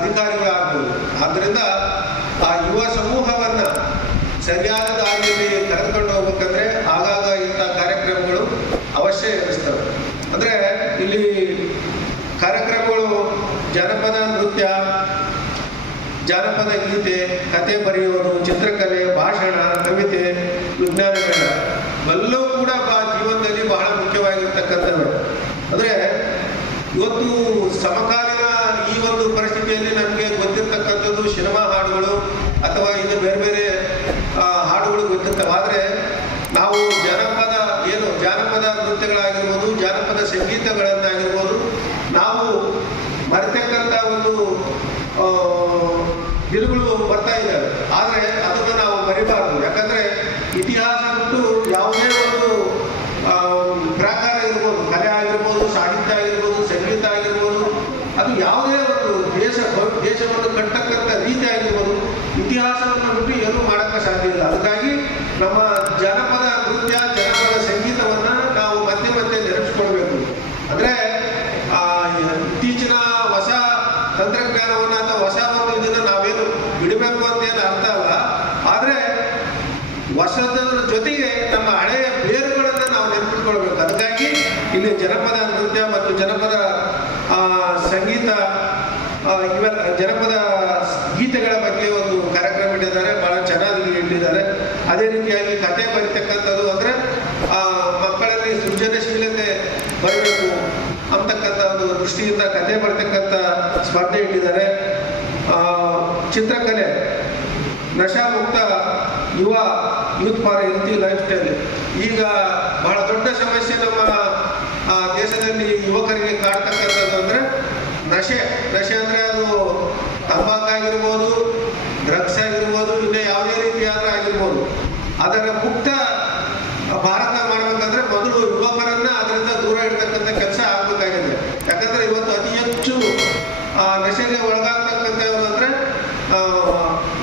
ಅಧಿಕಾರಿಗಳಾಗ್ಬೋದು. ಆದ್ದರಿಂದ ಆ ಯುವ ಸಮೂಹವನ್ನು ಸರಿಯಾದ ದಾರಿಯಲ್ಲಿ ಕರೆದುಕೊಂಡು ಹೋಗ್ಬೇಕಂದ್ರೆ ಆಗಾಗ ಇಂಥ ಕಾರ್ಯಕ್ರಮಗಳು ಅವಶ್ಯ ಎನಿಸ್ತವೆ. ಅಂದರೆ ಇಲ್ಲಿ ಕಾರ್ಯಕ್ರಮಗಳು ಜನಪದ ನೃತ್ಯ, ಜಾನಪದ ಗೀತೆ, ಕತೆ ಬರೆಯುವುದು, ಚಿತ್ರಕಲೆ, ಭಾಷಣ, ಕವಿತೆ, ವಿಜ್ಞಾನಗಳ ಎಲ್ಲವೂ ಕೂಡ ಜೀವನದಲ್ಲಿ ಬಹಳ ಮುಖ್ಯವಾಗಿರ್ತಕ್ಕಂಥವು. ಅಂದರೆ ಇವತ್ತು ಸಮಕಾಲೀನ ಈ ಒಂದು ಪರಿಸ್ಥಿತಿಯಲ್ಲಿ ನಮಗೆ ಗೊತ್ತಿರ್ತಕ್ಕಂಥದ್ದು ಸಿನಿಮಾ ಹಾಡುಗಳು ಅಥವಾ ಇನ್ನು ಬೇರೆ ಬೇರೆ ಹಾಡುಗಳು ಗೊತ್ತಿರ್ತವೆ. ಆದರೆ ನಾವು ಜಾನಪದ ನೃತ್ಯಗಳಾಗಿರ್ಬೋದು, ಜಾನಪದ ಸಂಗೀತಗಳನ್ನಾಗಿರ್ಬೋದು ನಾವು ಮರೆತಕ್ಕಂಥ ಒಂದು ದಿನಗಳು ಬರ್ತಾ ಇದ್ದಾವೆ. ಆದರೆ ಅದನ್ನು ನಾವು ಮರಿಬಾರದು. ಯಾಕಂದರೆ ಇತಿಹಾಸ ಬಿಟ್ಟು ಯಾವುದೇ ಒಂದು ಪ್ರಾಕಾರ ಇರ್ಬೋದು, ಕಲೆ ಆಗಿರ್ಬೋದು, ಸಾಹಿತ್ಯ ಆಗಿರ್ಬೋದು, ಸಂಗೀತ ಆಗಿರ್ಬೋದು, ಅದು ಯಾವುದೇ ಒಂದು ದೇಶವನ್ನು ಕಟ್ಟತಕ್ಕಂಥ ರೀತಿ ಆಗಿರ್ಬೋದು, ಇತಿಹಾಸವನ್ನು ಬಿಟ್ಟು ಏನೂ ಮಾಡೋಕ್ಕೆ ಸಾಧ್ಯ ಇಲ್ಲ. ಅದಕ್ಕಾಗಿ ನಮ್ಮ ಜನಪದ ನೃತ್ಯ, ಜನಪದ ಸಂಗೀತವನ್ನು ನಾವು ಮತ್ತೆ ಮತ್ತೆ ನೆನಪಿಸ್ಕೊಳ್ಬೇಕು. ಅಂದರೆ ಇತ್ತೀಚಿನ ಹೊಸ ತಂತ್ರಜ್ಞಾನವನ್ನು ಅಥವಾ ಹೊಸ ಒಂದು ಇದನ್ನು ನಾವೇನು ಬಿಡಬೇಕು ಅಂತೇನು ಅರ್ಥ ಅಲ್ಲ. ಆದರೆ ಹೊಸದರ ಜೊತೆಗೆ ನಮ್ಮ ಹಳೆಯ ಬೇರುಗಳನ್ನು ನಾವು ನೆನಪಿಟ್ಕೊಳ್ಬೇಕು. ಅದಕ್ಕಾಗಿ ಇಲ್ಲಿ ಜನಪದ ನೃತ್ಯ ಮತ್ತು ಜನಪದ ಸಂಗೀತ, ಇವೆಲ್ಲ ಜನಪದ ಗೀತೆಗಳ ಬಗ್ಗೆ ಒಂದು ಕಾರ್ಯಕ್ರಮ ಇಟ್ಟಿದ್ದಾರೆ, ಭಾಳ ಚೆನ್ನಾಗಿ ಇಟ್ಟಿದ್ದಾರೆ. ಅದೇ ರೀತಿಯಾಗಿ ಕತೆ ಬರೀತಕ್ಕಂಥದ್ದು, ಅಂದರೆ ಮಕ್ಕಳಲ್ಲಿ ಸೃಜನಶೀಲತೆ ಬರಬೇಕು ಅಂತಕ್ಕಂಥ ಒಂದು ದೃಷ್ಟಿಯಿಂದ ಕತೆ ಬರ್ತಕ್ಕಂಥ ಸ್ಪರ್ಧೆ ಇಟ್ಟಿದ್ದಾರೆ. ಚಿತ್ರಕಲೆ, ನಶಾಮುಕ್ತ youth for healthy lifestyle. ಈಗ ಬಹಳ ದೊಡ್ಡ ಸಮಸ್ಯೆ ನಮ್ಮ ದೇಶದಲ್ಲಿ ಯುವಕರಿಗೆ ಕಾಡ್ತಕ್ಕಂಥದ್ದು ಅಂದರೆ ನಶೆ ಅಂದರೆ ಅದು ತಂಬಾಕಾಗಿರ್ಬೋದು, ಡ್ರಗ್ಸ್ ಆಗಿರ್ಬೋದು, ಇನ್ನೂ ಯಾವುದೇ ರೀತಿಯಾದರೂ ಆಗಿರ್ಬೋದು. ಅದರ ಮುಕ್ತ ಭಾರತ ಮಾಡಬೇಕಂದ್ರೆ ಮೊದಲು ಯುವಕರನ್ನು ಅದರಿಂದ ದೂರ ಇಡ್ತಕ್ಕಂಥ ಕೆಲಸ ಆಗಬೇಕಾಗಿದೆ. ಯಾಕಂದರೆ ಇವತ್ತು ಅತಿ ಹೆಚ್ಚು ನಶೆಗೆ ಒಳಗಾಗ್ತಕ್ಕಂಥವ್ರು ಅಂದರೆ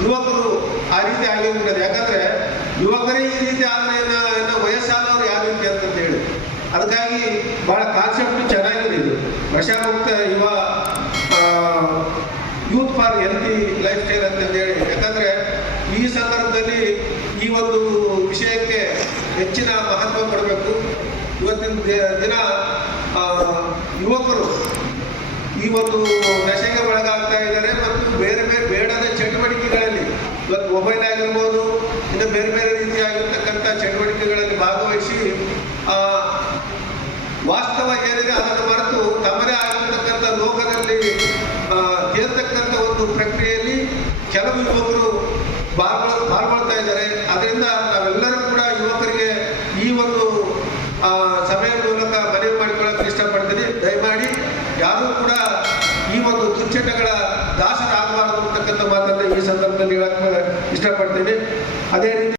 ಯುವಕರು ಆ ರೀತಿ ಆಗಿಬಿಟ್ಟಿದೆ. ಯಾಕಂದರೆ ಯುವಕರೇ ಈ ರೀತಿ ಆದರೆ ಇನ್ನು ವಯಸ್ಸಾದವರು ಯಾವ ರೀತಿ ಅಂತ ಹೇಳಿ. ಅದಕ್ಕಾಗಿ ಭಾಳ ಕಾನ್ಸೆಪ್ಟ್ ಚೆನ್ನಾಗಿದೆ ಇದು, ನಶಾಮುಕ್ತ youth for healthy lifestyle ಅಂತಂದೇಳಿ. ಯಾಕಂದರೆ ಈ ಸಂದರ್ಭದಲ್ಲಿ ಈ ಒಂದು ವಿಷಯಕ್ಕೆ ಹೆಚ್ಚಿನ ಮಹತ್ವ ಕೊಡಬೇಕು. ಇವತ್ತಿನ ದಿನ ಯುವಕರು ಈ ಒಂದು ನಶೆಗೆ ಒಳಗಾಗ್ತಾ ಇದ್ದಾರೆ ಮತ್ತು ಬೇರೆ ಬೇರೆ ಬೇಡದ ಚಟುವಟಿಕೆಗಳಲ್ಲಿ, ಇವತ್ತು ಮೊಬೈಲ್ ಆಗಿರ್ಬೋದು, ಇನ್ನು ಬೇರೆ ಬೇರೆ ರೀತಿಯಾಗಿರ್ತಕ್ಕಂಥ ಚಟುವಟಿಕೆಗಳಲ್ಲಿ ಭಾಗವಹಿಸಿ ವಾಸ್ತವ ಏನಿದೆ ಅದನ್ನು ಮರೆತು ತಮ್ಮದೇ ಆಗಿರ್ತಕ್ಕಂಥ ಲೋಕದಲ್ಲಿ ತೇರ್ತಕ್ಕಂಥ ಒಂದು ಪ್ರಕ್ರಿಯೆಯಲ್ಲಿ ಕೆಲವು ಯುವಕರು ಪಾಲ್ಗೊಳ್ತಾ ಇದ್ದಾರೆ. ಅದರಿಂದ ನಾವೆಲ್ಲರೂ ಕೂಡ ಯುವಕರಿಗೆ ಈ ಒಂದು ಸಭೆಯ ಮೂಲಕ ಮನವಿ ಮಾಡಿಕೊಳ್ಳೋಕೆ ಇಷ್ಟಪಡ್ತೀನಿ. ದಯಮಾಡಿ ಯಾರೂ ಕೂಡ ಈ ಒಂದು ದುಶ್ಚಟಗಳ ದಾಸರಾಗಬಾರದು ಅಂತಕ್ಕಂಥ ಮಾತನ್ನು ಈ ಸಂದರ್ಭದಲ್ಲಿ ಹೇಳಕ್ಕೆ ಇಷ್ಟಪಡ್ತೀನಿ. ಅದೇ ರೀತಿ